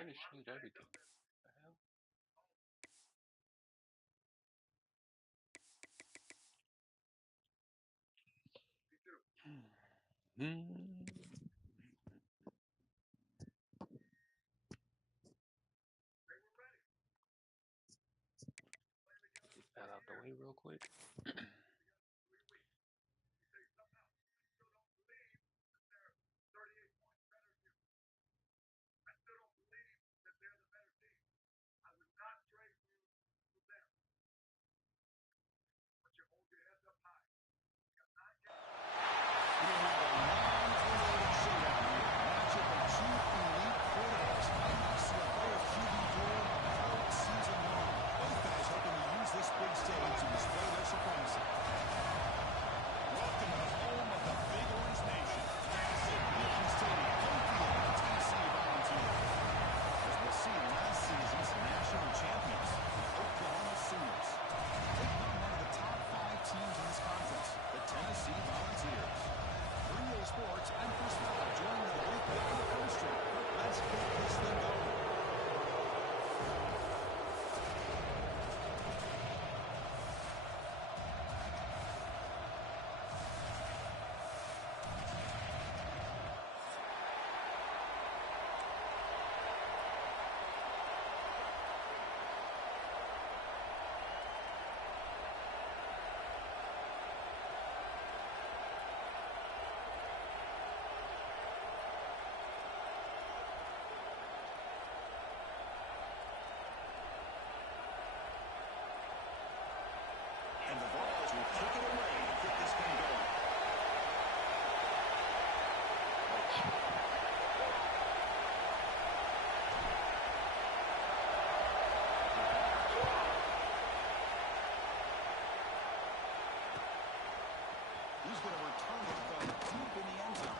I just changed everything. What the hell? Get that out the way real quick. And the Vols will kick it away to get this game going. He's going to return it from deep in the end zone.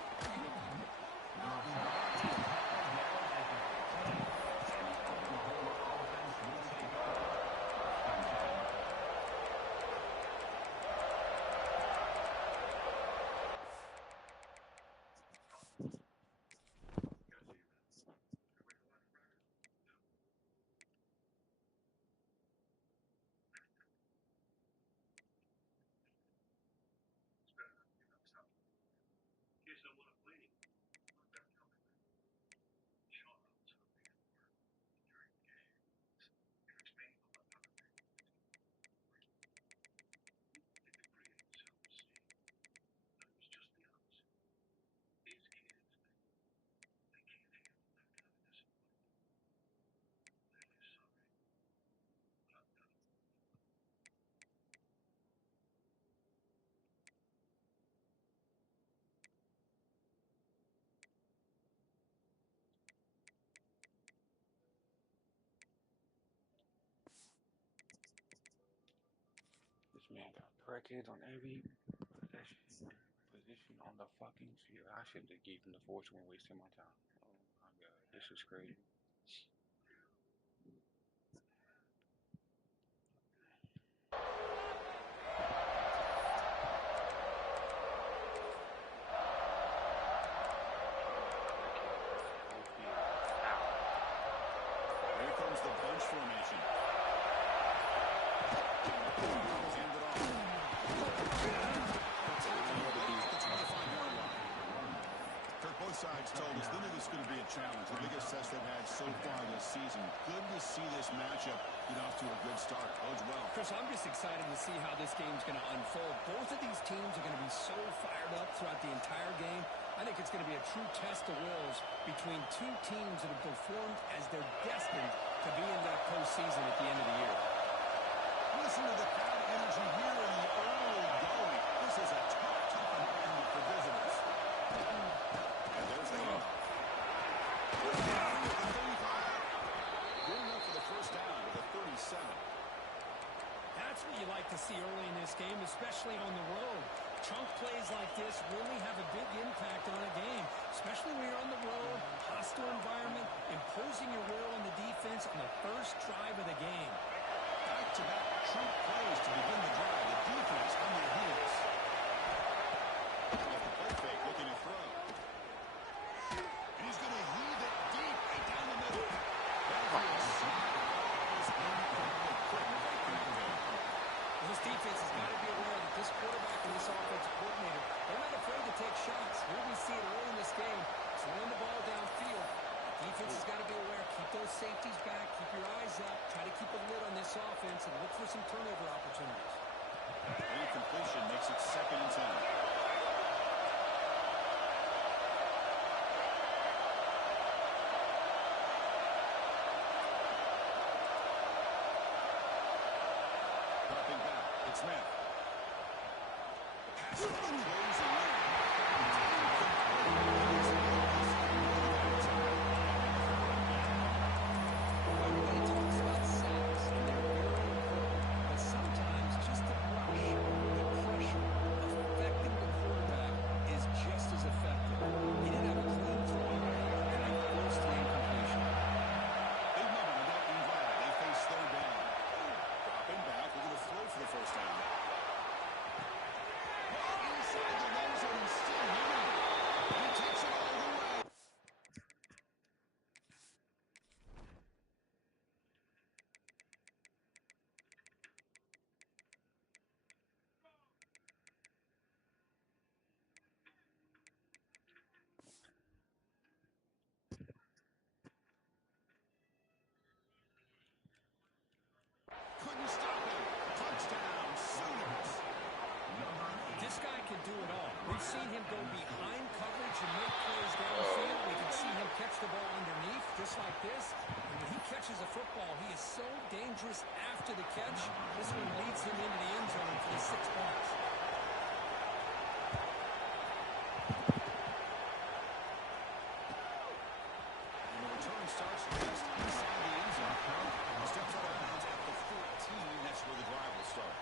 This man got crackheads on every position on the fucking field. I should have gave him the force when wasting my time. Oh my god, this is crazy. Here comes the bunch formation. Hand it off. The 25-yard line. Kirk, both sides told us they knew this was going to be a challenge. The biggest test they've had so far this season. Good to see this matchup get off to a good start. Bodes well. Chris, I'm just excited to see how this game's going to unfold. Both of these teams are going to be so fired up throughout the entire game. I think it's going to be a true test of wills between two teams that have performed as they're destined to be in that postseason at the end of the year. Listen to the crowd energy here in the early going. This is a tough environment for visitors. And there's the handoff. Down to the 35. Good enough for the first down to the 37. That's what you like to see early in this game, especially on the road. Chunk plays like this really have a big impact on a game, especially when you're on the road, hostile environment, imposing your will on the defense on the first drive of the game. Back-to-back chunk plays to begin the drive. The defense on their heels. Off the play fake, looking to throw. And he's going to heave it deep and down the middle. shots. Here we see it early in this game. Throwing the ball downfield. Defense has got to be aware. Keep those safeties back. Keep your eyes up. Try to keep a lid on this offense and look for some turnover opportunities. Incompletion makes it 2nd and 10. Dropping back. It's Smith. Pass closing in. Everybody talks about sacks, and they're very important. But sometimes just the rush, the pressure, affecting the quarterback is just as effective. He didn't have a clean throw, and they forced an incompletion. Big number to that involved. They face 3rd down. Dropping back. We're going to throw for the 1st down. Inside the red zone and still hitting. He takes it all the way. Couldn't stop him. Touchdown, Sooners. This guy can do it all. We've seen him go behind coverage and make plays downfield. We can see him catch the ball underneath, just like this. And when he catches a football, he is so dangerous after the catch. This one leads him into the end zone for the 6 points. And the return starts just inside the end zone. Steps out of bounds at the 14. That's where the drive will start.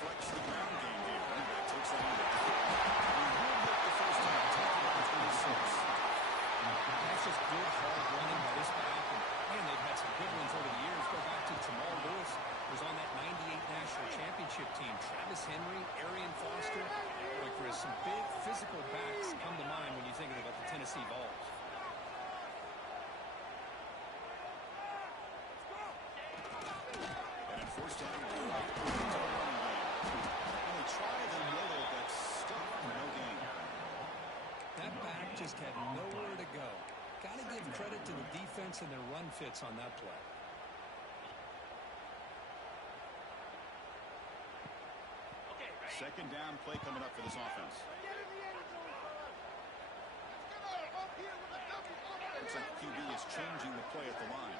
Flex the ground game here. Running back takes that under. He will hit the 1st time. Take it on 26. That's just good, hard running by this back. And, man, they've had some good ones over the years. Go back to Jamal Lewis, who was on that 98 National Championship team. Travis Henry, Arian Foster. Like, there's some big physical backs come to mind when you're thinking about the Tennessee Vols. And in 1st down, they try the middle, but stuck for no gain. That back just had nowhere to go. Got to give credit to the defense and their run fits on that play. Second down play coming up for this offense. Looks like QB is changing the play at the line.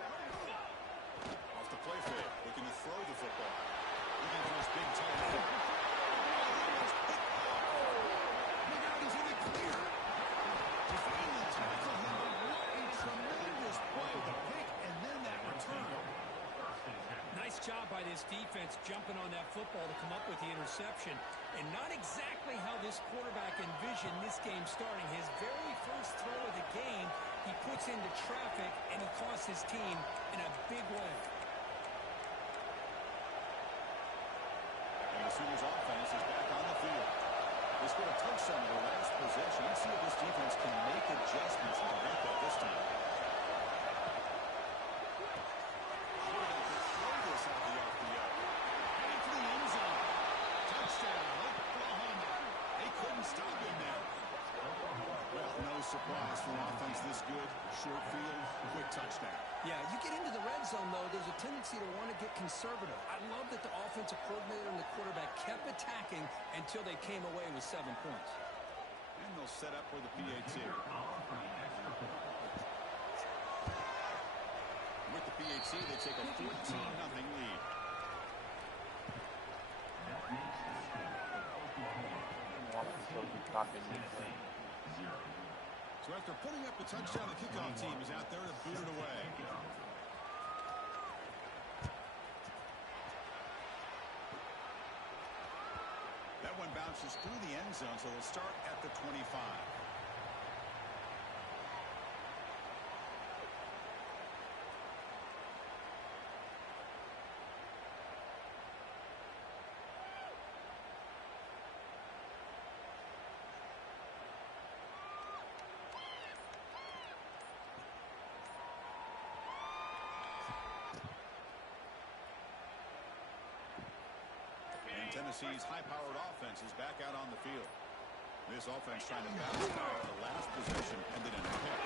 Off the play fake, looking to throw the football. Looking for his big tight end. Look out, he's in the clear. He finally tackled him, but what a tremendous play. The pick and then that return. Nice job by this defense jumping on that football to come up with the interception. And not exactly how this quarterback envisioned this game starting. His very first throw of the game, he puts into traffic, and he costs his team in a big way. And the Sooners offense is back on the field. They scored a touchdown in their last possession. Let's see if this defense can make adjustments and prevent that this time. Surprise for an offense this good. Short field, quick touchdown. Yeah, you get into the red zone, though, there's a tendency to want to get conservative. I love that the offensive coordinator and the quarterback kept attacking until they came away with 7 points. And they'll set up for the PAT. With the PAT, they take a 14-0 lead. So after putting up the touchdown, the kickoff team is out there to boot it away. That one bounces through the end zone, so they'll start at the 25. Tennessee's high-powered offense is back out on the field. This offense trying to bounce back. The last possession ended in a pick.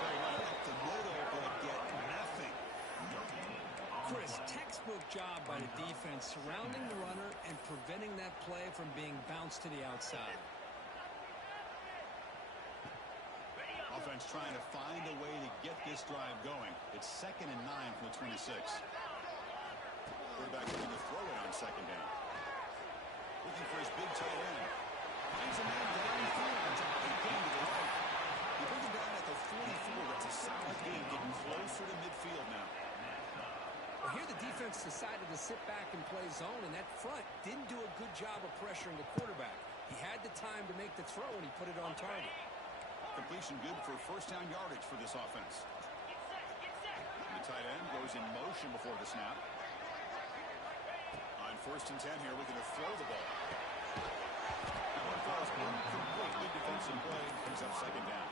They run it up the middle, but get nothing. Chris, textbook job by the defense surrounding the runner and preventing that play from being bounced to the outside. Offense trying to find a way to get this drive going. It's 2nd and 9 from the 26. Quarterback looking to throw it on 2nd down. Looking for his big tight end. Finds a man downfield. It's a big game to the right. You bring him down at the 44. That's a solid game, getting closer to midfield now. Well, here the defense decided to sit back and play zone, and that front didn't do a good job of pressuring the quarterback. He had the time to make the throw, and he put it on target. Completion good for first down yardage for this offense. And the tight end goes in motion before the snap. On 1st and 10 here, looking to throw the ball. That one falls incomplete. Good defensive play. Brings up 2nd down.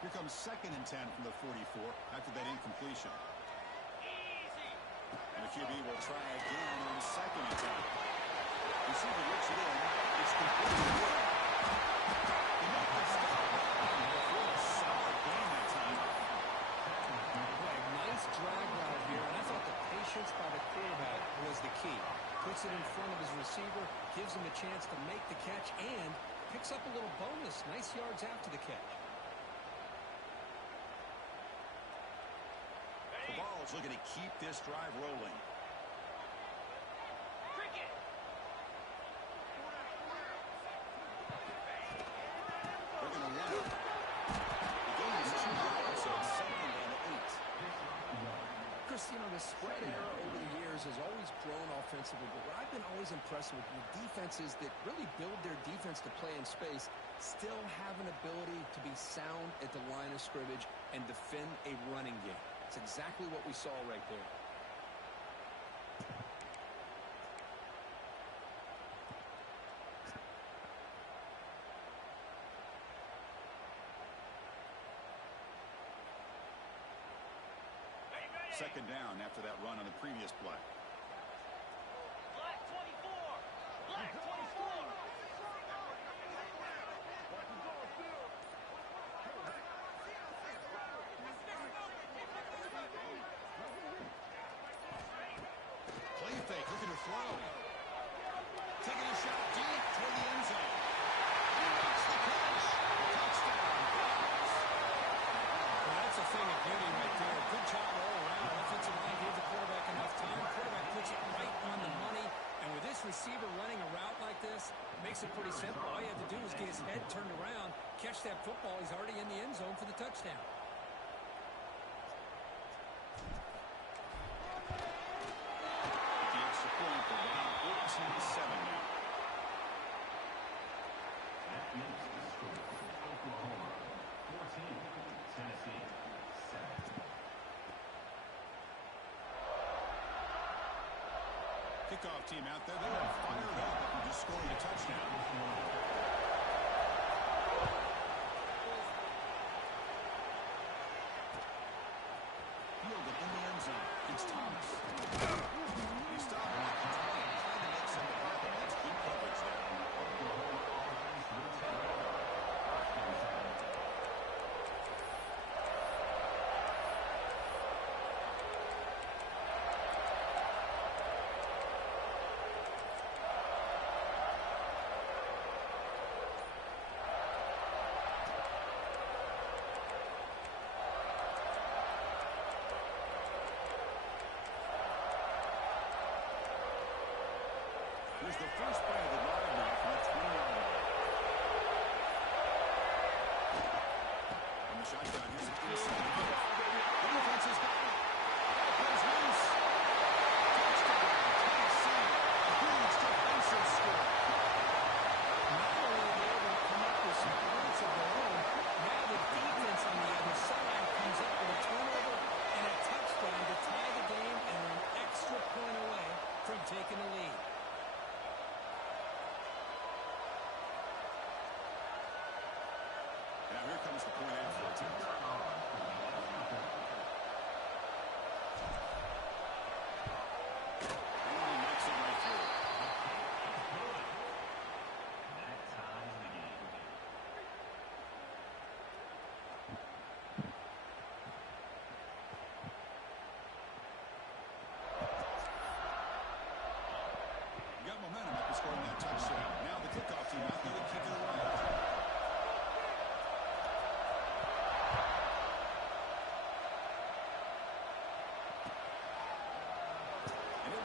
Here comes 2nd and 10 from the 44 after that incompletion. And the QB will try again on 2nd and 10. Receiver looks it in. It's completely good. He knocked the stop. What a solid game that time. Nice drag route here, and I thought the patience by the quarterback was the key. Puts it in front of his receiver, gives him a chance to make the catch, and picks up a little bonus. Nice yards after the catch. The ball is looking to keep this drive rolling. They're going to run it. The game is 2-0, so it's 2nd and 8. Chris, the spread era over the years has always grown offensively, but what I've been always impressed with defenses that really build their defense to play in space still have an ability to be sound at the line of scrimmage and defend a running game. It's exactly what we saw right there. Second down after that run on the previous play. Black 24! Black 24! Play fake, looking to throw. Taking a shot deep toward the end zone. He makes the catch. Touchdown. Well, that's a thing of beauty right there. Good job all around. Offensive line gave the quarterback enough time. Quarterback puts it right on the money. And with this receiver running a route like this, it makes it pretty simple. All you have to do is get his head turned around, catch that football. He's already in the end zone for the touchdown. The extra point for round 14-7 now. That is the score. Oklahoma 14, Tennessee 7. Kickoff team out there. They're fired up and just scoring a touchdown. Fielded in the end zone. It's Thomas. He stopped at the 20, trying to make something happen. That's good coverage there. Here's the first play of the drive now from the 20-yard line. From the shotgun, here's an inside kick. The defense has got it. Goes loose. Touchdown, Tennessee. A huge defensive score. Not only are they able to come up with some points of their own, now the defense on the other side comes up with a turnover and a touchdown to tie the game and are an extra point away from taking the lead.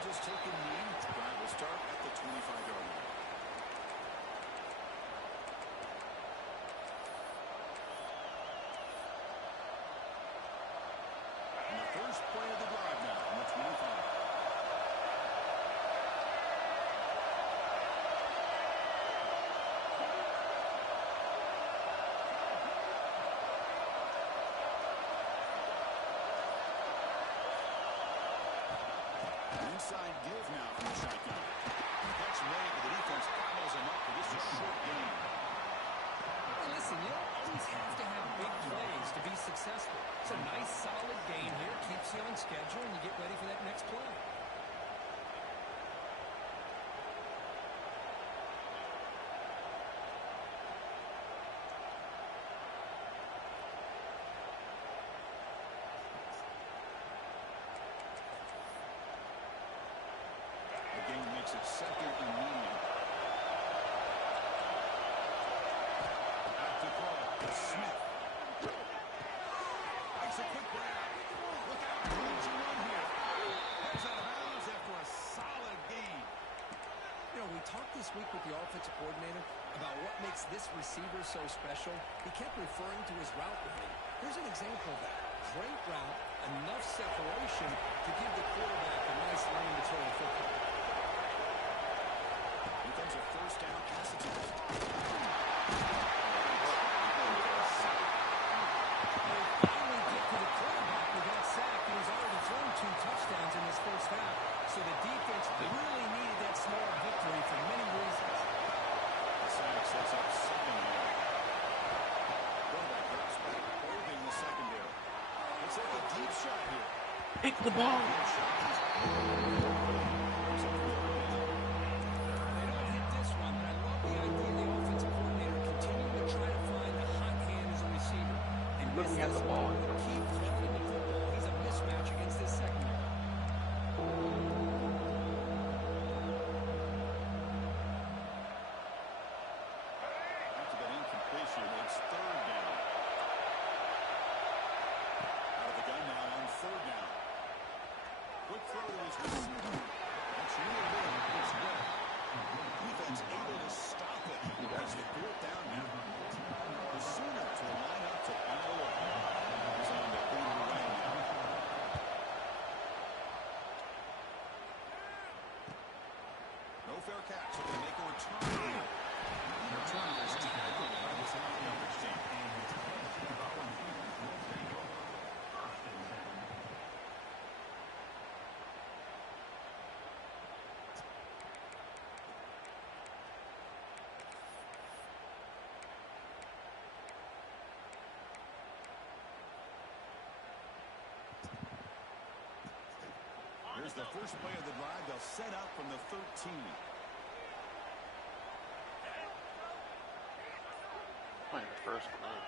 just take a knee. Drive will start at the 25-yard line. And the first play of the drive now on the 25. Inside give now from the shotgun. Catch made, but the defense follows him up for just a short gain. Hey, listen, you don't always have to have big plays to be successful. It's a nice, solid gain here. Keeps you on schedule, and you get ready for that next play. The game makes it second and medium. Back to throw. Smith. Makes a quick grab. Look out. Needs a run here. Heads out of bounds after a solid gain. You know, we talked this week with the offensive coordinator about what makes this receiver so special. He kept referring to his route running. Here's an example of that. Great route, enough separation to give the quarterback a nice lane to throw the football. Becomes a first down pass attempt. They finally get to the quarterback without sack, and he's already thrown 2 touchdowns in this first half. So the defense really needed that small victory for many reasons. The sack sets up second down. Quarterback drops back, holding the secondary. Looks like a deep shot here. Pick the ball. They don't hit this one, but I love the idea of the offensive coordinator continuing to try to find the hot hand as a receiver. And Looking at the ball. Keep throwing the football. He's a mismatch against this secondary. After that incompletion, it's third down. Out of the gun now on third down. Quick throw to his receiver. That's really good. It's good. Defense able to stop it. It's a fourth down now. The Sooners will line up to punt it away. He's on to boot it away now. No fair catch. So they make a return here. The returner is tackled by this half-coverage team. Here's the first play of the drive. They'll set up from the 13. Playing the first one.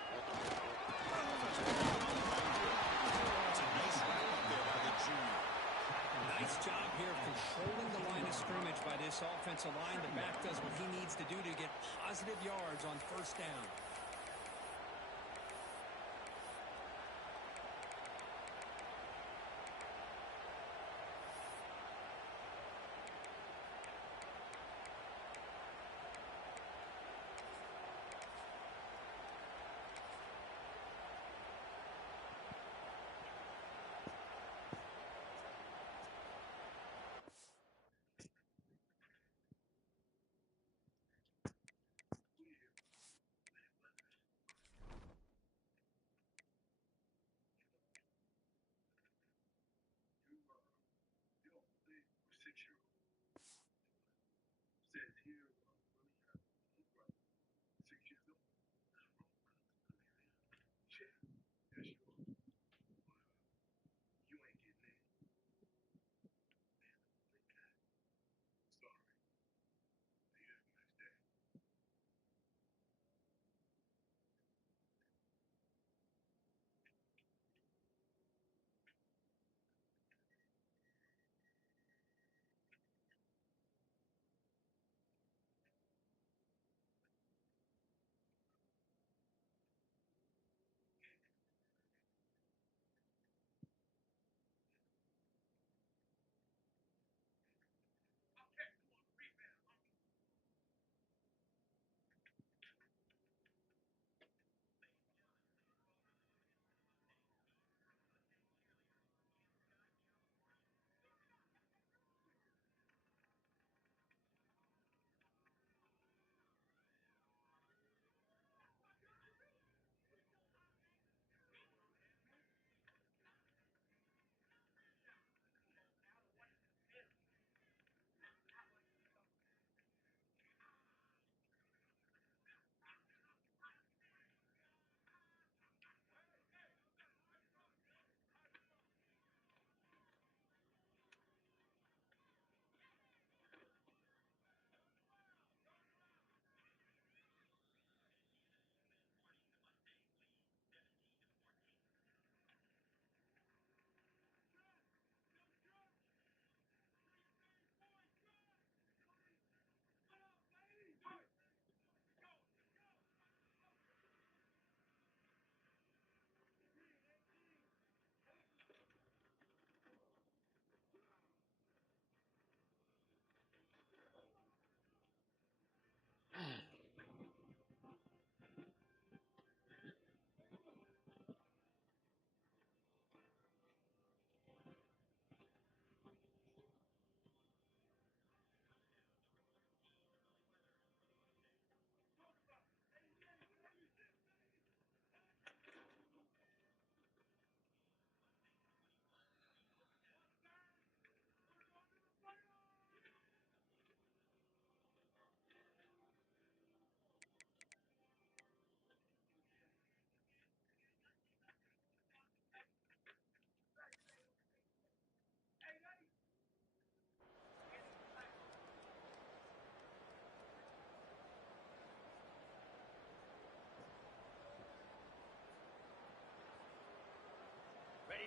It's a nice wrap up there by the junior. Nice job here of controlling the line of scrimmage by this offensive line. The back does what he needs to do to get positive yards on first down.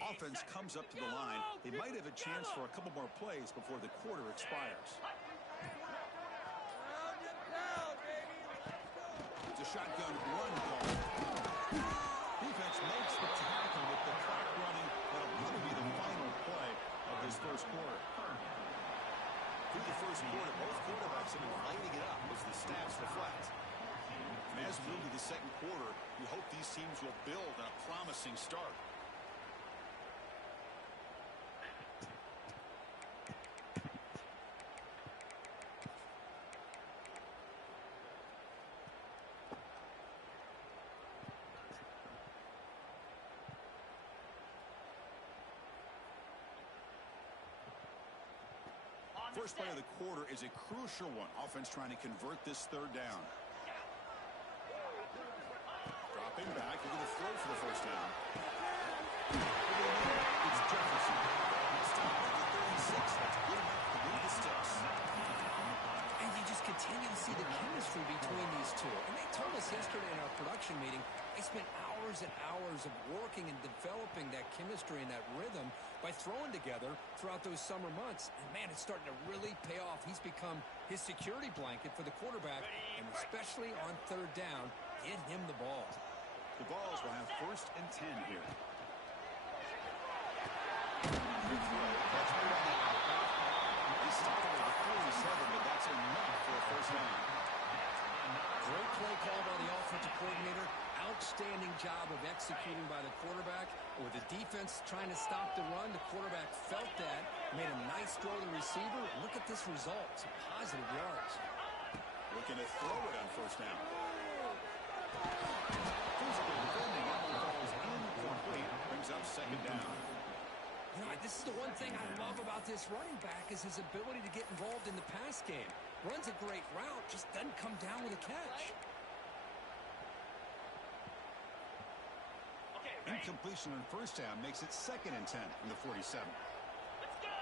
offense comes up to the line. They might have a chance for a couple more plays before the quarter expires. It's a shotgun run call. Defense makes the tackle with the clock running. That'll probably be the final play of this first quarter. Through the first quarter, both quarterbacks have been lighting it up as the stats reflect. And as we move to the second quarter, we hope these teams will build on a promising start. First play of the quarter is a crucial one. Offense trying to convert this third down. Dropping back, they're going to throw for the first down. It's Jefferson. Stop at the 36. That's good enough to move the sticks. And you just continue to see the chemistry between these two. And they told us yesterday in our production meeting, they spent hours and hours of working and developing that chemistry and that rhythm by throwing together throughout those summer months. And, man, it's starting to really pay off. He's become his security blanket for the quarterback, and especially on third down, get him the ball. The Vols will have 1st and 10 here. That's right on the outlet. They stop at the 47, but that's enough for a first down. Great play call by the offensive coordinator. Outstanding job of executing by the quarterback. With the defense trying to stop the run, the quarterback felt that, made a nice throw to the receiver. Look at this result. Some positive yards. Looking to throw it on first down. Physical defending on the ball is incomplete. Brings up second down. You know, this is the one thing I love about this running back is his ability to get involved in the pass game. Runs a great route, just doesn't come down with a catch. Incompletion on first down makes it 2nd and 10 from the 47. Let's go!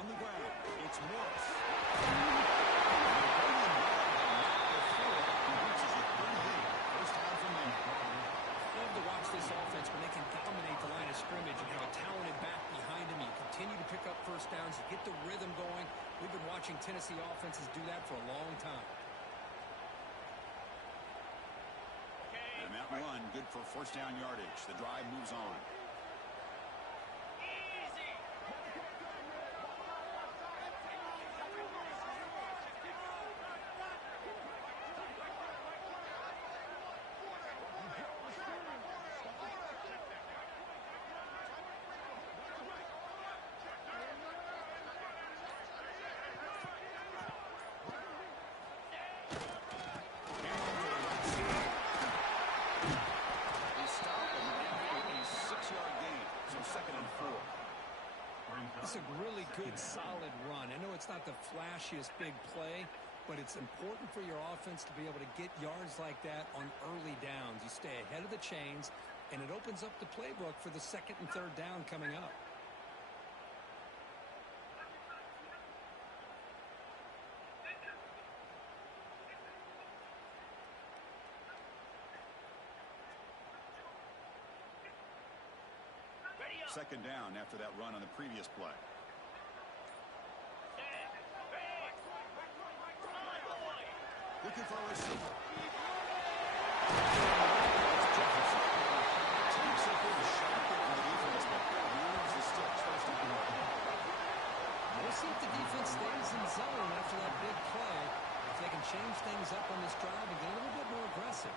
On the ground, it's Morris. Love to watch this offense when they can dominate the line of scrimmage and have a talented back behind them. You continue to pick up first downs, you get the rhythm going. We've been watching Tennessee offenses do that for a long time. And that run, good for first down yardage. The drive moves on. Easy! It's a really good, solid run. I know it's not the flashiest big play, but it's important for your offense to be able to get yards like that on early downs. You stay ahead of the chains, and it opens up the playbook for the 2nd and 3rd down coming up. Ready up! 2nd down after that run on the previous play. Stand! Ready! On, boy! Looking for a receiver. We'll see if the defense stays in zone after that big play. If they can change things up on this drive and get a little bit more aggressive.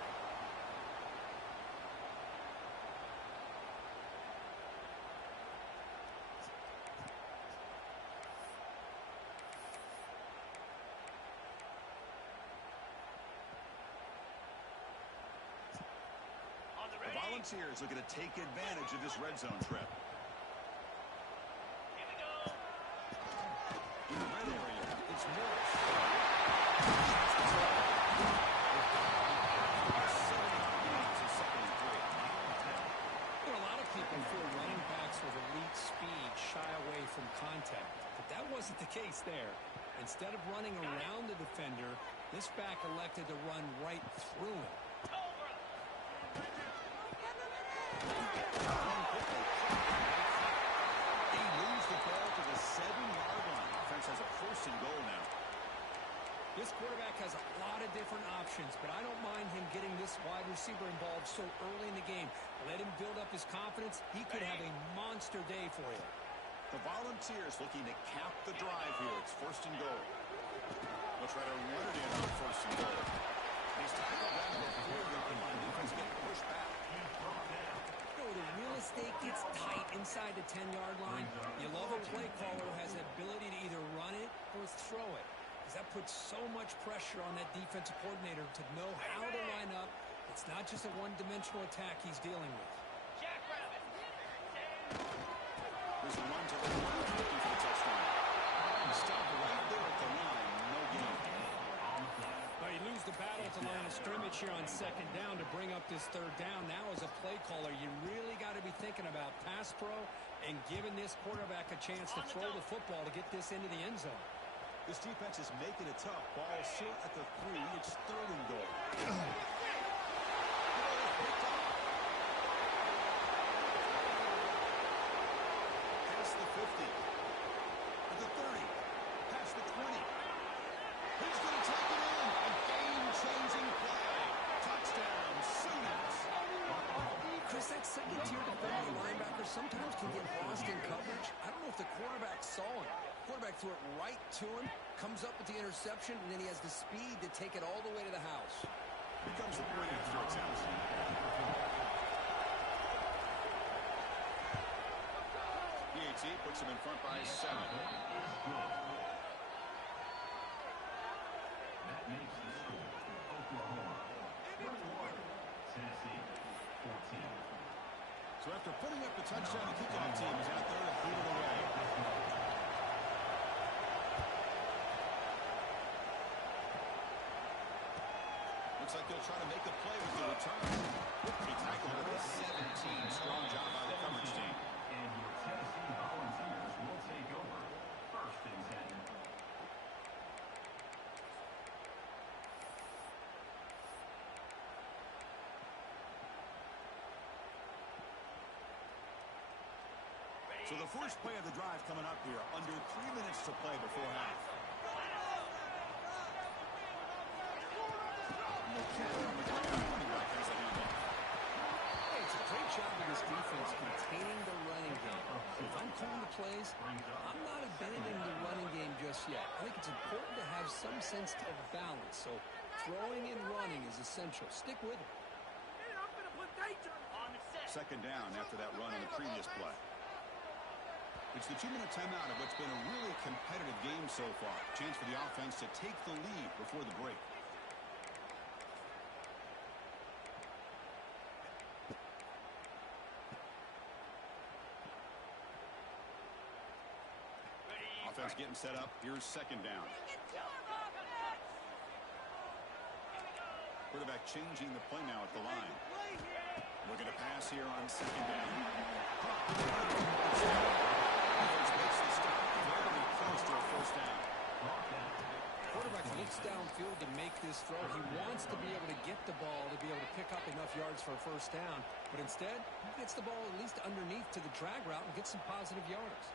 The Volunteers looking to take advantage of this red zone trip. Here we go! In the red area, it's Morris. There are a lot of people feel running backs with elite speed shy away from contact, but that wasn't the case there. Instead of running around the defender, this back elected to run right through him. Over! options, but I don't mind him getting this wide receiver involved so early in the game. Let him build up his confidence. He could have a monster day for you. The Volunteers looking to cap the drive here. It's first and goal. They'll try to run it in on first and goal. He's tackled down to the 4-yard line. Defense getting pushed back. The real estate gets tight inside the 10-yard line. You love a play caller who has the ability to either run it or throw it, because that puts so much pressure on that defensive coordinator to know how to line up. It's not just a one-dimensional attack he's dealing with. There's a run to the line, looking for the touchdown. Stop right there at the line. No gain. Well, you lose the battle at the line of scrimmage here on second down to bring up this third down. Now as a play caller, you really got to be thinking about pass pro and giving this quarterback a chance to throw the football to get this into the end zone. This defense is making it tough. Ball short at the 3. It's third and goal. Past the 50. At the 30. Past the 20. He's going to take it in. A game-changing play. Touchdown, Sooners. Chris, that second-tier defensive linebacker sometimes can get lost in coverage. I don't know if the quarterback saw him. Quarterback threw it right to him, comes up with the interception, and then he has the speed to take it all the way to the house. Here comes the point after attempt. PAT puts him in front by 7. That makes the score Oklahoma 21, Tennessee 14. So after putting up the touchdown, the kickoff team is out there to boot it away. Looks like they'll try to make a play with the return. He tackled at the 17. Strong job by the coverage team. And your Tennessee Volunteers will take over first and 10. So the first play of the drive coming up here. Under 3 minutes to play before half. Hey, it's a great job of this defense containing the running game. If I'm calling the plays, I'm not abandoning the running game just yet. I think it's important to have some sense of balance. So throwing and running is essential. Stick with it. Second down after that run on the previous play. It's the 2-minute timeout of what's been a really competitive game so far. Chance for the offense to take the lead before the break. Offense getting set up. Here's second down. Quarterback changing the play now at the line. Looking to pass here on second down. Defense makes the stop. Very close to a first down. Quarterback looks downfield to make this throw. He wants to be able to get the ball to be able to pick up enough yards for a first down. But instead, he gets the ball at least underneath to the drag route and gets some positive yards.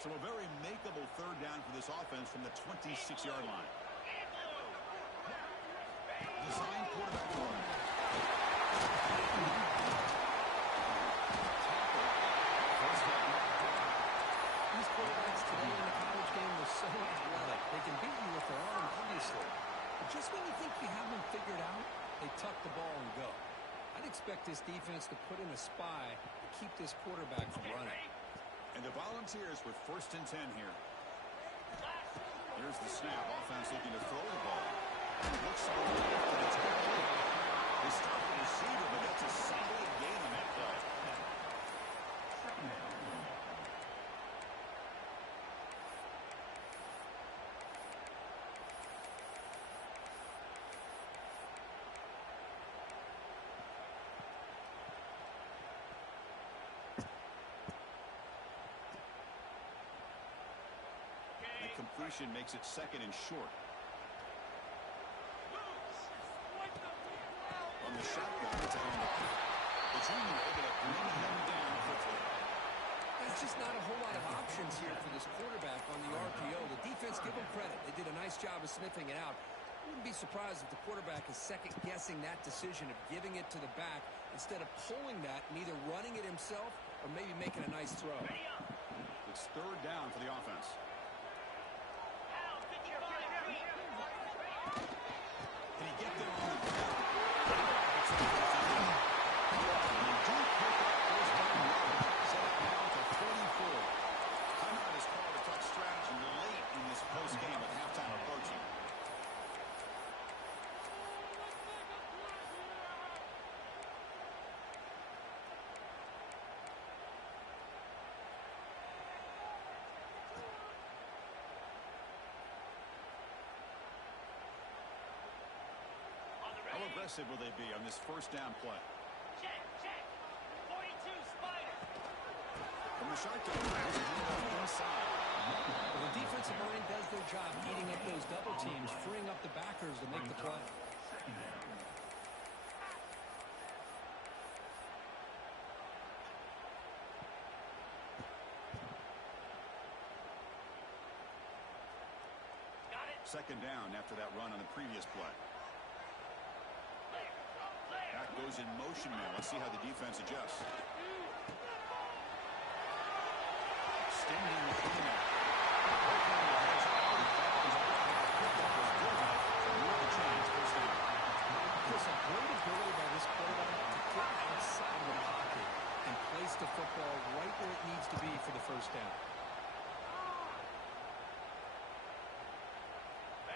So a very makeable third down for this offense from the 26-yard line. Design quarterback run. First down. These quarterbacks today in the college game are so athletic. They can beat you with their arm, obviously. But just when you think you have them figured out, they tuck the ball and go. I'd expect this defense to put in a spy to keep this quarterback from running. And the Volunteers with first and 10 here. Here's the snap. Offense looking to throw the ball. Looks to the left, and it's complete. They start the receiver, but that's a solid gain on that play. Completion makes it second and short. On the to handle it. The junior able to bring him down quickly. There's just not a whole lot of options here for this quarterback on the RPO. The defense, give them credit. They did a nice job of sniffing it out. Wouldn't be surprised if the quarterback is second-guessing that decision of giving it to the back instead of pulling that and either running it himself or maybe making a nice throw. It's third down for the offense. Can he get there on the ground? And they do pick up first down yardage. Set up now to 44. Timeout is called to talk strategy late in this post-game with halftime approaching. How aggressive will they be on this first down play? Check, check. 42 Spider. From the shotgun, there's a handoff inside. Well, the defensive line does their job eating up those double teams, freeing up the backers to make the play. Got it. Second down after that run on the previous play. That goes in motion now. Let's see how the defense adjusts. Extending the cleanup. Chris, a great ability by this quarterback to get outside of the pocket and place the football right where it needs to be for the first down.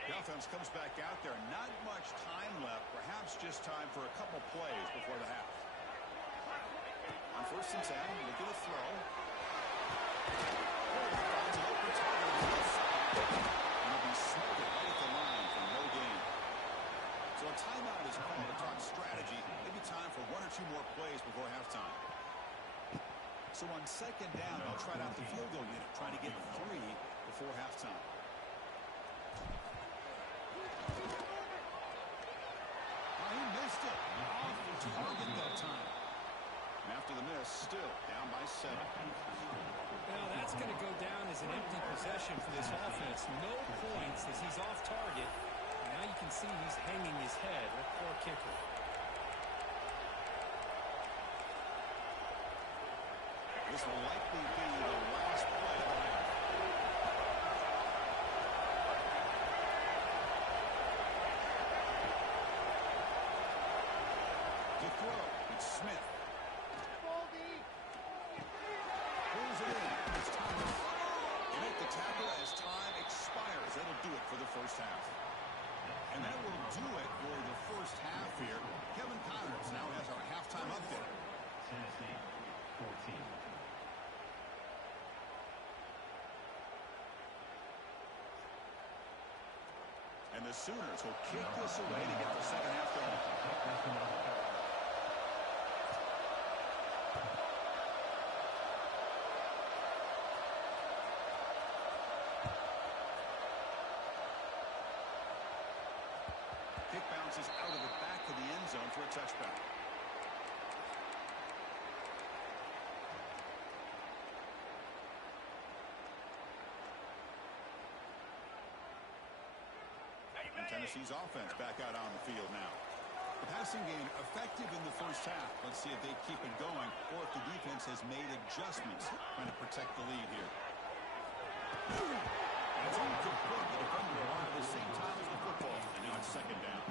The offense comes back out there. Not much time left. Perhaps just time for a couple plays before the half. On first and 10, looking to throw. Finds an open target on the left side. And he'll be smoking right at the line for no gain. So a timeout is called to talk strategy. Maybe time for one or two more plays before halftime. So on second down, they'll try out the field goal unit, trying to get 3 before halftime. He missed it. Off the target that time. And after the miss, still down by 7. Now that's going to go down as an empty possession for this offense. No points as he's off target. Now you can see he's hanging his head. What poor kicker. This will likely be the last play of the half. To throw, it's Smith. Pulls it in. It's Thomas. They make the tackle as time expires. That'll do it for the first half. And that will do it for the first half here. Kevin Connors now has our halftime update. Tennessee, 14. And the Sooners will kick this away to get the second half going. Kick bounces out of the back of the end zone for a touchback. And Tennessee's offense back out on the field now. The passing game effective in the first half. Let's see if they keep it going or if the defense has made adjustments trying to protect the lead here. And it's incomplete. The defender on at the same time as the football. And now it's second down.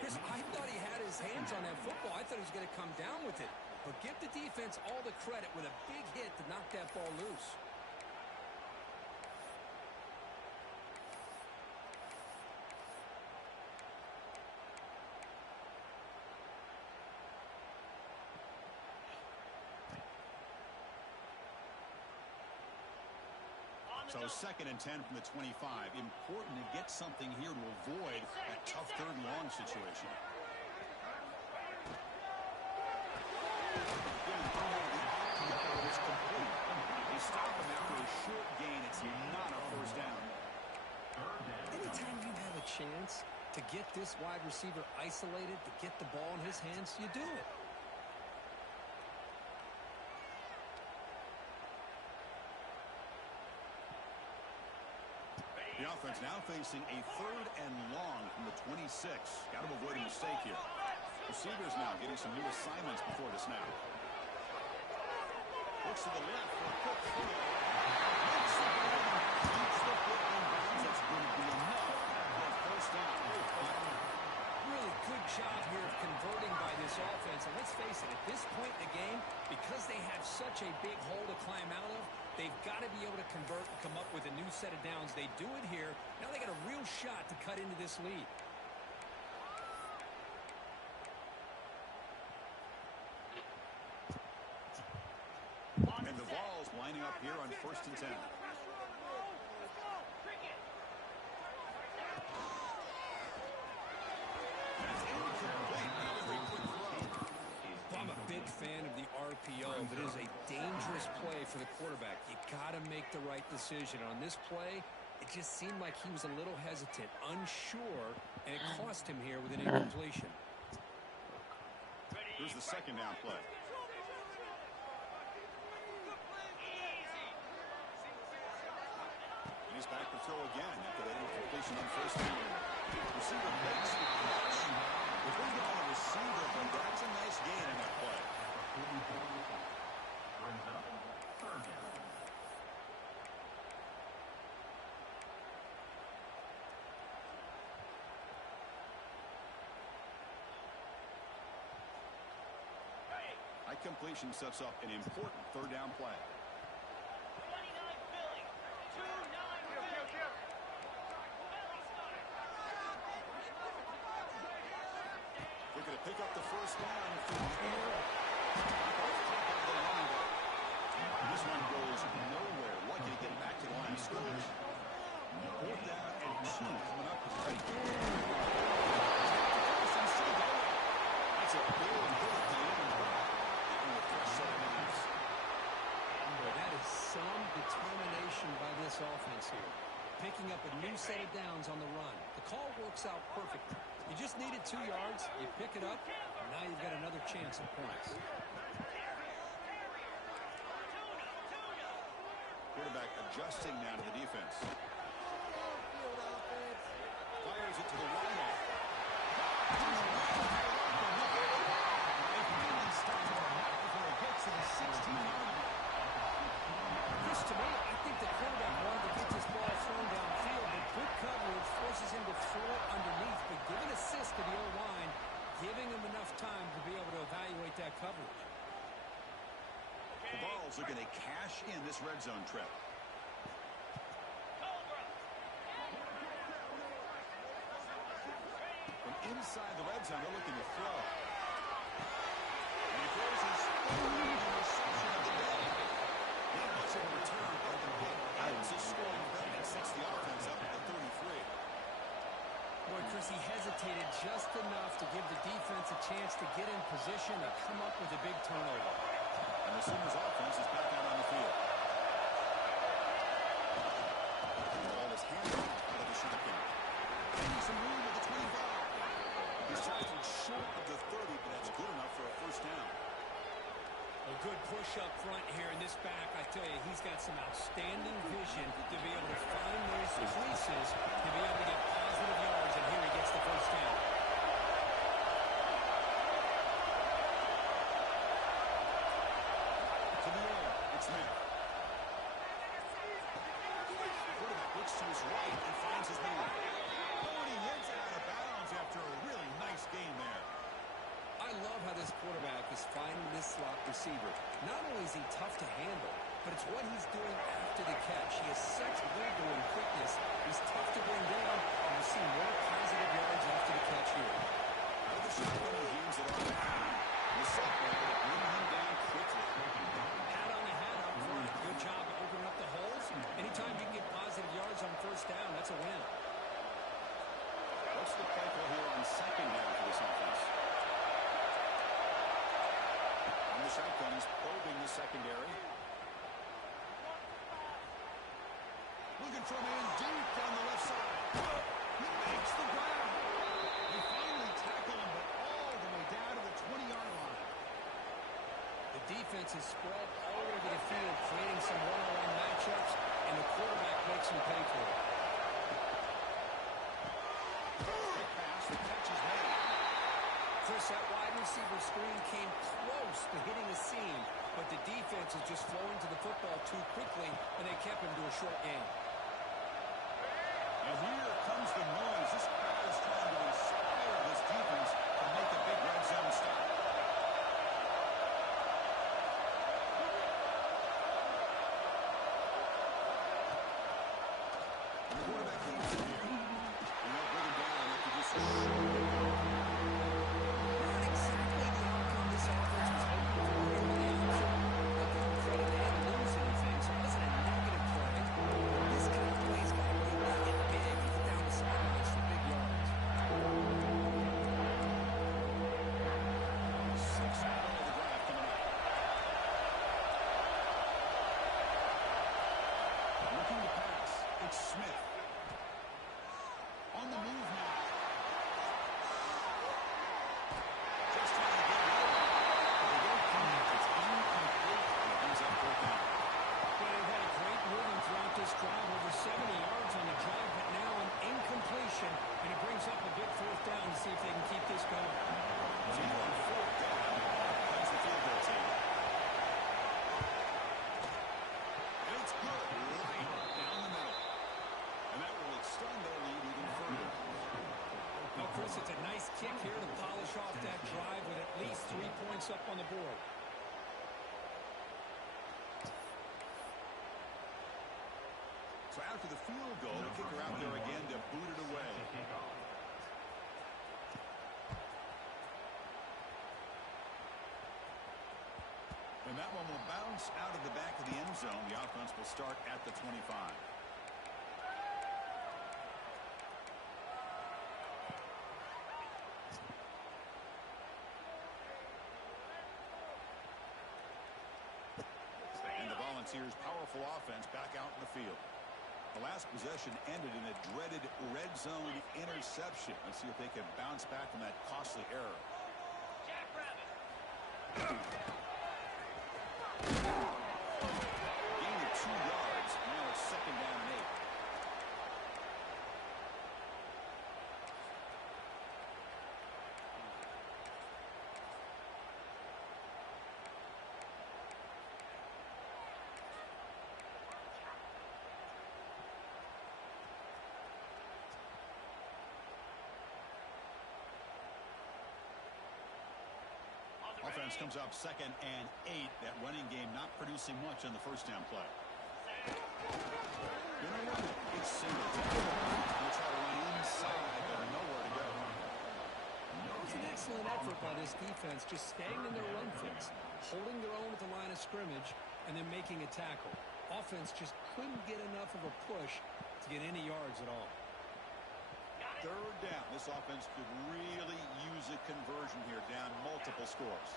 Chris, I thought he had his hands on that football. I thought he was going to come down with it. But give the defense all the credit with a big hit to knock that ball loose. So second and 10 from the 25. Important to get something here to avoid that tough third and long situation. Again, it's complete. They stop him after a short gain. It's not a first down. Anytime you have a chance To get this wide receiver isolated, to get the ball in his hands, you do it. The offense now facing a 3rd and long from the 26. Got to avoid a mistake here. Receivers now getting some new assignments before the snap. Looks to the left for a quick throw. Makes the play. Keeps the foot in bounds. That's going to be enough for a first down. Really good job here of converting by this offense. And let's face it, at this point in the game, because they have such a big hole to climb out of, they've got to be able to convert and come up with a new set of downs. They do it here. Now they got a real shot to cut into this lead. And the ball's lining up here on 1st and 10. I'm a big fan of the RPO, but it is a dangerous play for the quarterback. You got to make the right decision. On this play, it just seemed like he was a little hesitant, unsure, and it cost him here with an incompletion. Here's the 2nd down play. And he's back to throw again after that incompletion on 1st down. Receiver makes the catch. We're going to get on the receiver, but that's a nice gain in that play. Brings up 3rd down. High completion sets up an important 3rd down play. 29 Billy. 2-9 Billy. Looking to pick up the 1st down through the air. This one goes nowhere. Lucky to get back to the line of scrimmage. 4th down and 2 coming up. That's a big hit at the end. Getting a fresh set of knees. Boy, that is some determination by this offense here. Picking up a new set of downs on the run. The call works out perfectly. You just needed 2 yards, you pick it up, and now you've got another chance at points. Quarterback adjusting now to the defense. Fires it to the wideout. Before it gets to the 16-yard. Chris, to me, I think the quarterback wanted to get this ball thrown downfield, but good coverage forces him to throw it underneath. But give an assist to the O-line, giving him enough time to be able to evaluate that coverage. The Vols are going to cash in this red zone trip. From inside the red zone, they're looking to throw. And he throws his only reception of the day. Not much of a return, but the big adds a scoring run and sets the offense up at the 33. Boy, Chris, he hesitated just enough to give the defense a chance to get in position and come up with a big turnover. And the Sooners offense is back out on the field. The ball is handed off out of the shotgun. Gaining some room at the 25. He's tackled short of the 30, but that's good enough for a 1st down. A good push up front here in this back. I tell you, he's got some outstanding vision to be able to find those creases, to be able to get positive yards, and here he gets the 1st down. To the air, it's Smith. Quarterback looks to his right and finds his man. Oh, and he hits it out of bounds after a really nice game there. I love how this quarterback is finding this slot receiver. Not only is he tough to handle, but it's what he's doing after the catch. He has such wiggle and quickness. He's tough to bring down, and we'll see more positive yards after the catch here. Out of the shotgun, he hands it off. The sophomore will bring him down quickly. Hat on the hat up front. Good job of opening up the holes. Anytime you can get positive yards on 1st down, that's a win. What's the play call here on 2nd down for this offense? On the shotgun, he's probing the secondary. Looking for a man deep down the left side. He makes the grab. They finally tackle him, but all the way down to the 20-yard line. The defense is spread all over the field, creating some one-on-one matchups, and the quarterback makes them pay for it. Quick pass, the catch is made. Chris, that wide receiver screen came close to hitting a seam, but the defense is just flowing to the football too quickly, and they kept him to a short game. And here comes the noise. This crowd is trying to inspire this defense to make a big red zone stop. The quarterback keeps it here. And they'll bring him down after just a short. Not exactly the outcome this offense was hoping for in the action. I'll give them credit, they didn't lose anything, so it wasn't a negative play. This kind of play's got to really make it big and get down the sidelines for big yards. 6th round of the draft coming up. Looking to pass. It's Smith. On the move now. Just trying to get it over. But they don't connect. It's incomplete. And it brings up 4th down. Well, they've had a great movement throughout this drive, over 70 yards on the drive, but now an incompletion, and it brings up a good 4th down to see if they can keep this going. So you on 4th down. Comes the field goal team. And it's good. Right down the middle. And that will extend their lead even further. Well, Chris, it's a nice kick here to polish off that drive with at least 3 points up on the board. So after the field goal, the kicker out there again to boot it away. And that one will bounce out of the back of the end zone. The offense will start at the 25. And the Volunteers' powerful offense back out in the field. The last possession ended in a dreaded red zone interception. Let's see if they can bounce back from that costly error. Gain of 2 yards. Now it's 2nd down and 8. Offense comes up 2nd and 8. That running game not producing much on the 1st down play. Gonna run it. It's Singleton. He'll try to run inside, but nowhere to go. It was an excellent effort by this defense, just staying in their run fix, holding their own at the line of scrimmage, and then making a tackle. Offense just couldn't get enough of a push to get any yards at all. 3rd down. This offense could really use a conversion here, down multiple scores.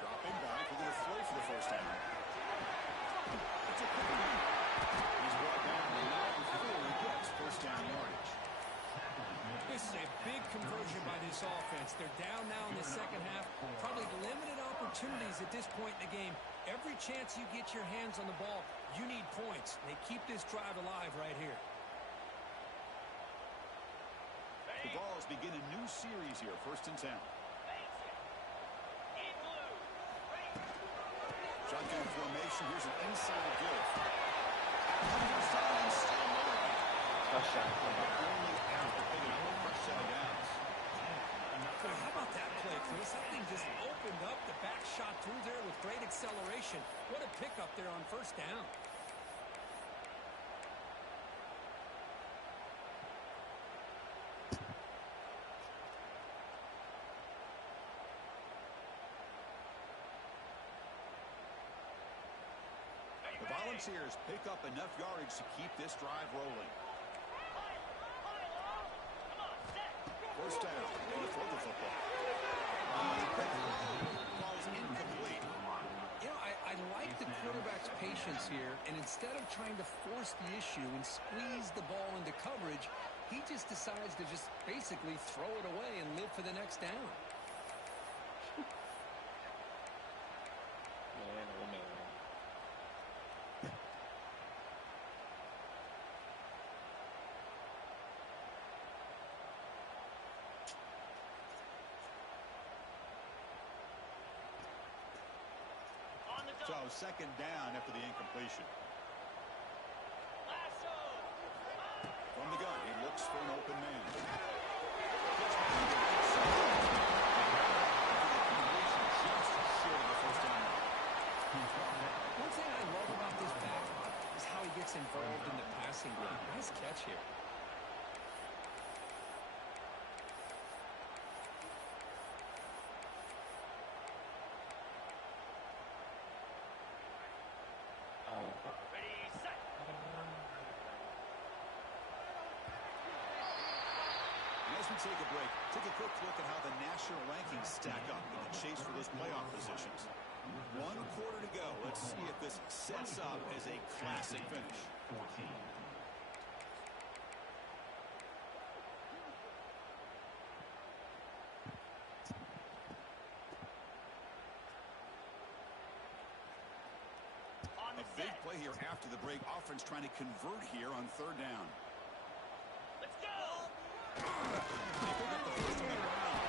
Dropping back, we're going to throw for the 1st down. It's a quick one. He's brought down right before he gets 1st down yardage. This is a big conversion by this offense. They're down now in the 2nd half. Probably limited opportunities at this point in the game. Every chance you get your hands on the ball, you need points. They keep this drive alive right here. The Vols begin a new series here, 1st and 10. Shotgun formation. Here's an inside give. Touchdown. Only after picking up the first set of downs. Well, how about that play, Chris? That thing just opened up. The back shot through there with great acceleration. What a pickup there on 1st down. The Volunteers pick up enough yardage to keep this drive rolling. 1st down. They throw the football. Ball's incomplete. You know, I like the quarterback's patience patience here, and instead of trying to force the issue and squeeze the ball into coverage, he just decides to just basically throw it away and live for the next down. Man, oh man. On the So double. second down after the incompletion. Lasso. From the gun, he looks for an open man. Just short of the first down. One thing I love about this back is how he gets involved in the passing game. Nice catch here. Ready, set. And as we take a break, take a quick look at how the national rankings stack up in the chase for those playoff positions. 1 quarter to go. Let's see if this sets up as a classic finish. 14. On A the big set. play here after the break. Offense trying to convert here on third down. Let's go. They pick up the first on the ground.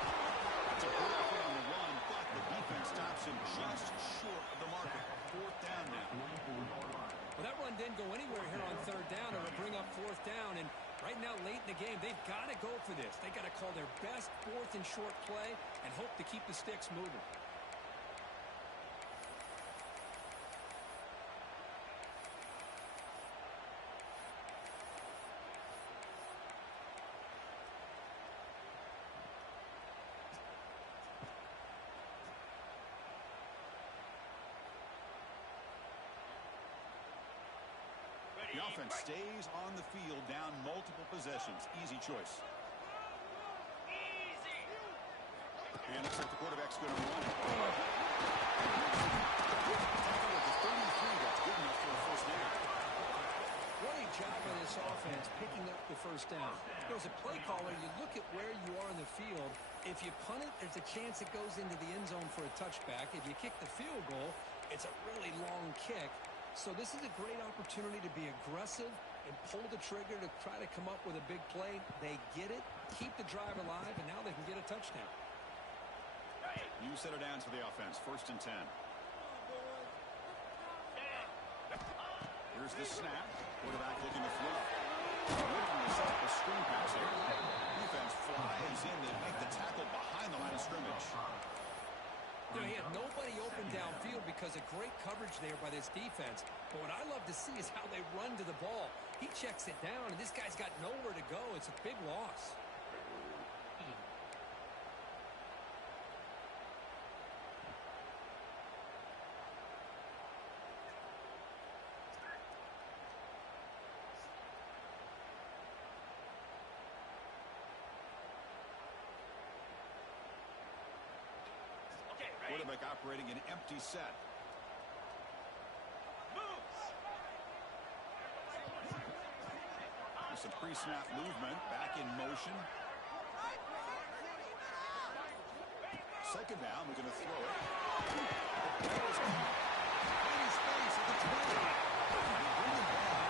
It's a good effort on the run, but the defense stops him just short of the marker. Fourth down now. Well, that run didn't go anywhere here on third down. It'll bring up fourth down, and right now, late in the game, they've got to go for this. They got to call their best fourth and short play and hope to keep the sticks moving. Ready, The offense right. stays on the field, down multiple possessions. Easy choice. Easy. And looks like the quarterback's going to run it. Tackle at the 33. That's good enough for a first down. What a job by this offense picking up the first down. As a play caller, you look at where you are in the field. If you punt it, there's a chance it goes into the end zone for a touchback. If you kick the field goal, it's a really long kick. So this is a great opportunity to be aggressive and pull the trigger to try to come up with a big play. They get it, keep the drive alive, and now they can get a touchdown. New set of downs for the offense. First and 10. Here's the snap. Quarterback looking to throw. Looking to set up a screen pass here. Defense flies in. They make the tackle behind the line of scrimmage. You know, he had nobody open downfield because of great coverage there by this defense. But what I love to see is how they run to the ball. He checks it down, and this guy's got nowhere to go. It's a big loss. Okay, ready. Quarterback operating an empty set. Moves. With some pre-snap movement. Back in motion. Second down. We're going to throw it. The ball is caught. In his face at the 20. They bring him back.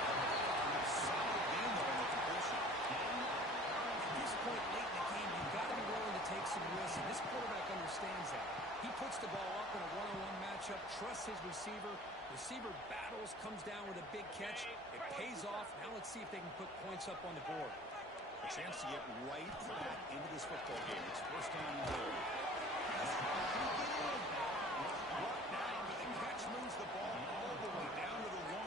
And a solid gain there on the completion. At this point late in the game, you've got to be willing to take some risks, and this quarterback understands that. He puts the ball up in a one-on-one matchup, trusts his receiver. Receiver battles, comes down with a big catch. It pays off. Now let's see if they can put points up on the board. A chance to get right back into this football game. It's first down and goal. Brought down, but the catch moves the ball all the way down to the 1.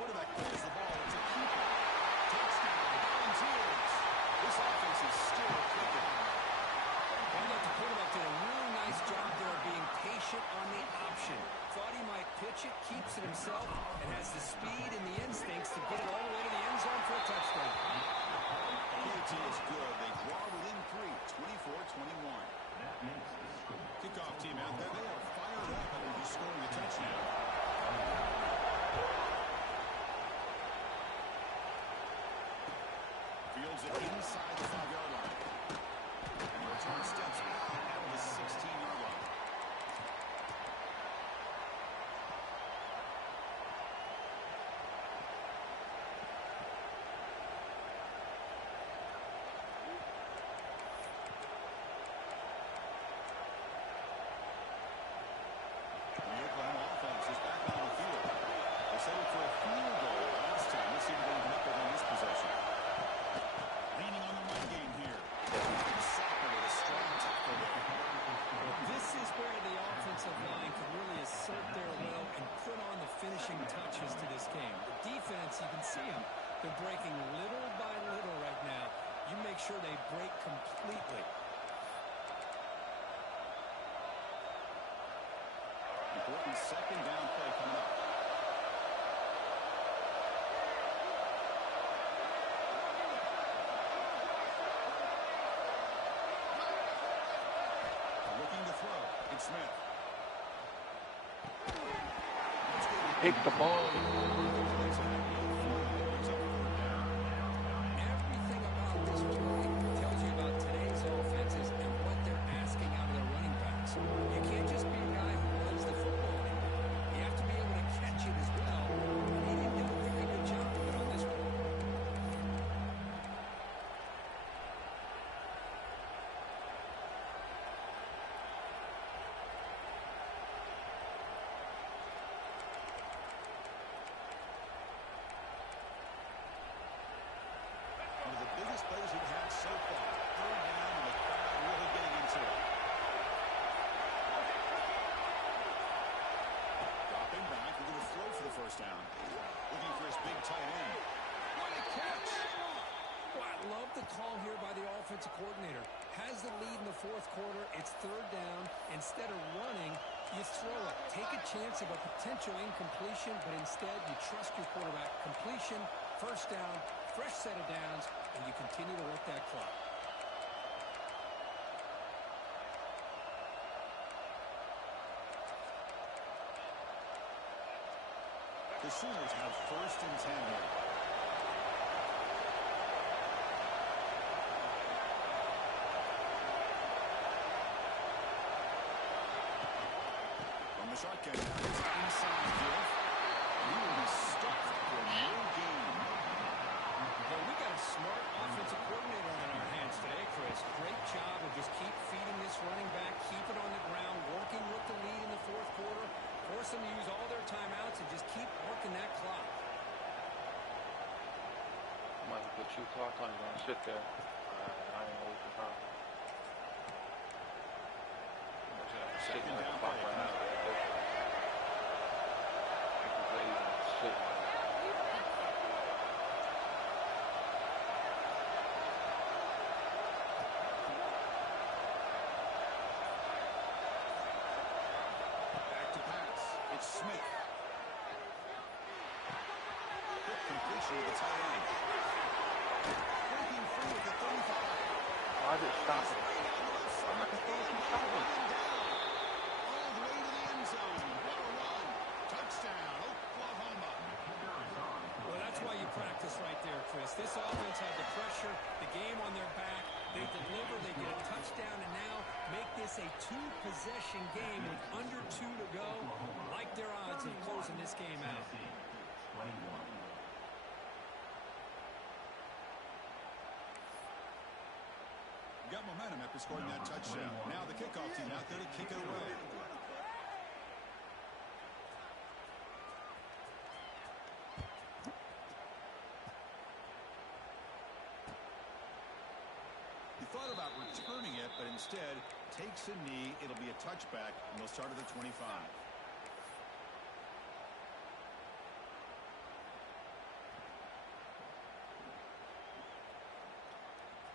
Quarterback pulls the ball. It's a keeper. Touchdown. Volunteers. This offense is still clicking. I thought the quarterback did a really nice job there of being patient on the option. Thought he might pitch it, keep keeps it himself and has the speed and the instincts to get it all the way to the end zone for a touchdown. PAT is good. They draw within 3, 24-21. That makes the score. Kickoff team out there. They are fired up after just scoring a touchdown. Fields it inside the 5-yard line. And the return steps out of the 16-yard line. The Oklahoma offense is back on the field. They settled for a field goal last time. Let's see if they can come up with on this possession. Leaning on the run game here. Soccer with a strong tackle there. This is where the offensive line can really assert their will and put on the finishing touches to this game. The defense, you can see them. They're breaking little by little right now. You make sure they break completely. Important second down play coming up. Looking to throw. It's Smith. Pick the ball. Everything about this play tells you about today's offenses and what they're asking out of their running backs. You can't just be a guy who runs the football anymore. You have to be able to catch it as well. And he didn't do a very good job of it on this one. One of the biggest plays we've had so far. Third down and the crowd really getting into it. Dropping back, we're going to throw for the first down. Looking for his big tight end. What a catch! Well, I love the call here by the offensive coordinator. Has the lead in the fourth quarter. It's third down. Instead of running, you throw it. Take a chance of a potential incompletion, but instead you trust your quarterback. Completion, first down, fresh set of downs, and you continue to work that clock. The Sooners have first and 10 here. From the shotgun, it's inside field. He will be stuck for no gain. Well, we got a smart offensive coordinator on our hands today, Chris. Great job of just keep feeding this running back, keep it on the ground, working with the lead in the fourth quarter, force them to use all their timeouts, and just keep working that clock. Might put you clock on, you're gonna sit there. I ain't over the time. Second down Clock play. right now. You can play even sit. Back to pass. It's Smith. Quick completion of the tight end. Breaking free at the 35. Why did it stop it? I'm not supposed to stop it. All the way to the end zone. What a run. Touchdown, Oklahoma. Well, that's why you practice right there, Chris. This offense had the pressure, the game on their back. They deliver, they get a touchdown, and now make this a two-possession game with under 2 to go. Like their odds of closing this game out. 21. Got momentum after scoring that touchdown. Now the kickoff team out there to kick it away. He thought about returning it, but instead takes a knee. It'll be a touchback, and they'll start at the 25.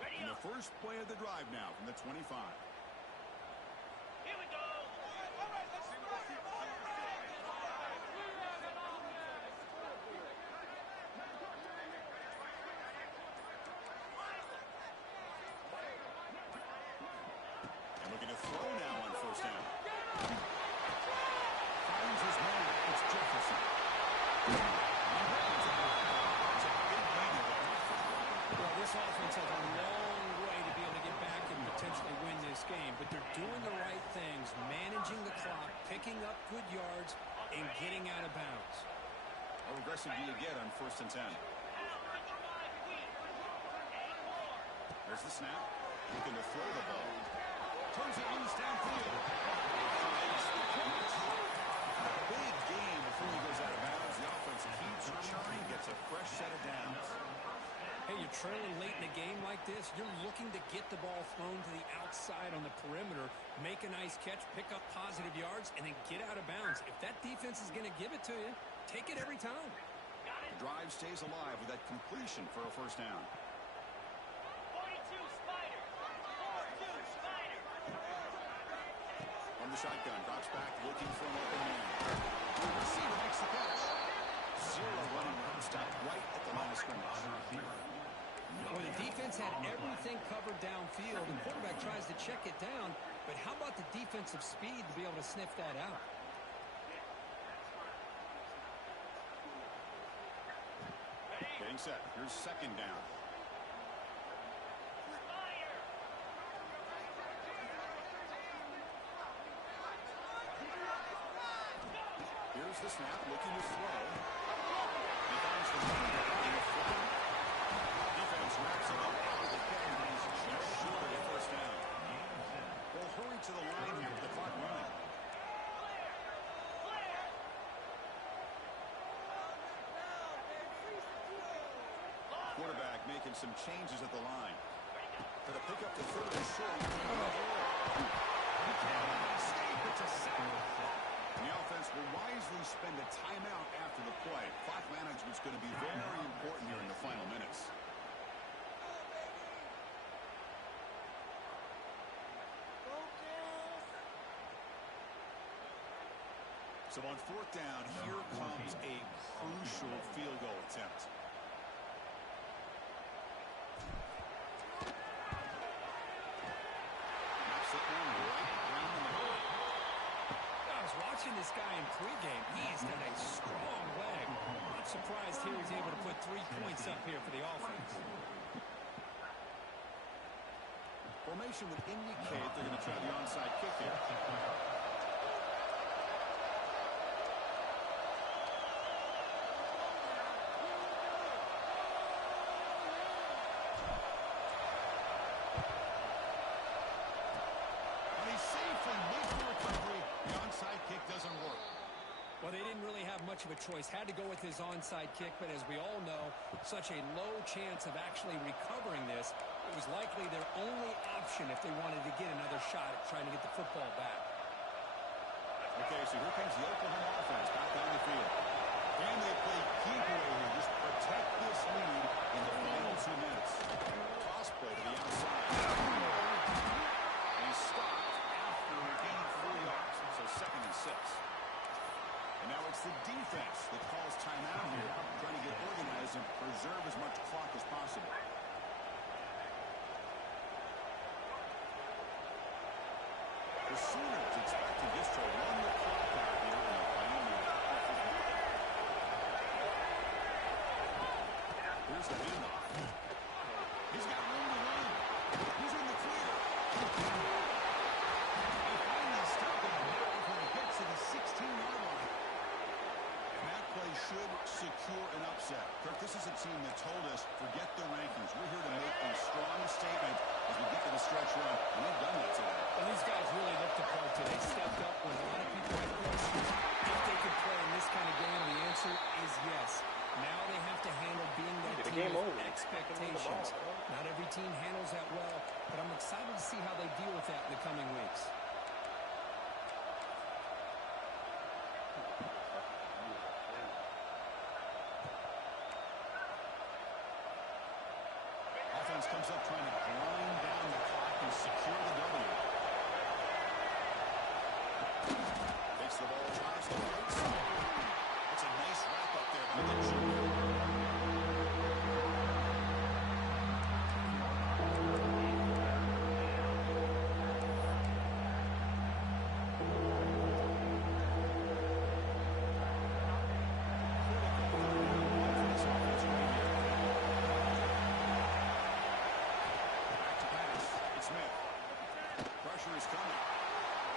Ready And up. the first play of the drive now from the 25. Here we go. offense has a long way to be able to get back and potentially win this game, but they're doing the right things, managing the clock, picking up good yards, and getting out of bounds. How aggressive do you get on 1st and 10? There's the snap. Looking to throw the ball. Turns it loose downfield. Makes the catch. A big gain before he goes out of bounds. The offense keeps churning, gets a fresh set of downs. Hey, you're trailing late in a game like this. You're looking to get the ball thrown to the outside on the perimeter, make a nice catch, pick up positive yards, and then get out of bounds. If that defense is going to give it to you, take it every time. The drive stays alive with that completion for a 1st down. 42 Spider. 42 Spider. From the shotgun, drops back, looking for an open man. The receiver makes the catch. 0 running route stop right at the line of scrimmage. Well, the defense had everything covered downfield. The quarterback tries to check it down, but how about the defensive speed to be able to sniff that out? Getting set. Here's 2nd down. Here's the snap, looking to throw. He finds the running back in the flat. Defense wraps him up out of the pick, and he's just short of the 1st down. They'll hurry to the line here with the clock running. Quarterback making some changes at the line. Going to pick up the 3rd and short. He cannot escape. It's a sack. And the offense will wisely spend a timeout after the play. Clock management's going to be very important here in the final minutes. So on 4th down, here comes a crucial field goal attempt. I was watching this guy in pregame. He's got a strong leg. Not surprised here he's able to put 3 points up here for the offense. Formation would indicate they're going to try the onside kick here. Well, they didn't really have much of a choice. Had to go with his onside kick, but as we all know, such a low chance of actually recovering this. It was likely their only option if they wanted to get another shot at trying to get the football back. Okay, so here comes the Oklahoma offense back down the field. And they play keep away here. Just protect this lead in the final 2 minutes. Toss play to the outside. He's stopped after gaining 4 yards. So 2nd and 6. And now it's the defense that calls timeout here, trying to get organized and preserve as much clock as possible. The Sooners expected this to run the clock out here in the final minute. Here's the handoff. He's got room to run. He's in the clear. They finally stop him when he gets to the 16-yard line. And that play should secure an upset. Kirk, this is a team that told us, forget the rankings. We're here to make a strong statement as we get to the stretch run. And they've done that today. Well, these guys really looked the part today. Stepped up when a lot of people had questions. If they could play in this kind of game, the answer is yes. Now they have to handle being that team with expectations. Not every team handles that well, but I'm excited to see how they deal with that in the coming weeks. Offense comes up trying to grind down the clock and secure the W. Takes the ball, tries the right side. It's a nice wrap up there by the junior.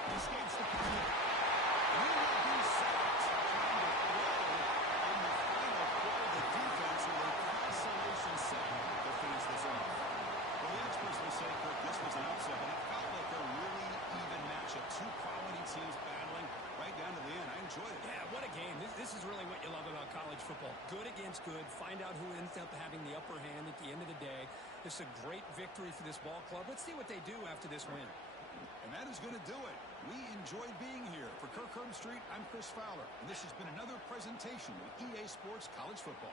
Escapes the contact. He will be sacked. Trying to throw on the final play. The defense with a consolation sack to finish this off. Well, the experts will say, Kirk, this was an upset, but it felt like a really even matchup. Two quality teams battling right down to the end. I enjoyed it. Yeah, what a game. This is really what you love about college football. Good against good. Find out who ends up having the upper hand at the end of the day. This is a great victory for this ball club. Let's see what they do after this win. And that is going to do it. We enjoyed being here. For Kirk Street, I'm Chris Fowler, and this has been another presentation of EA Sports College Football.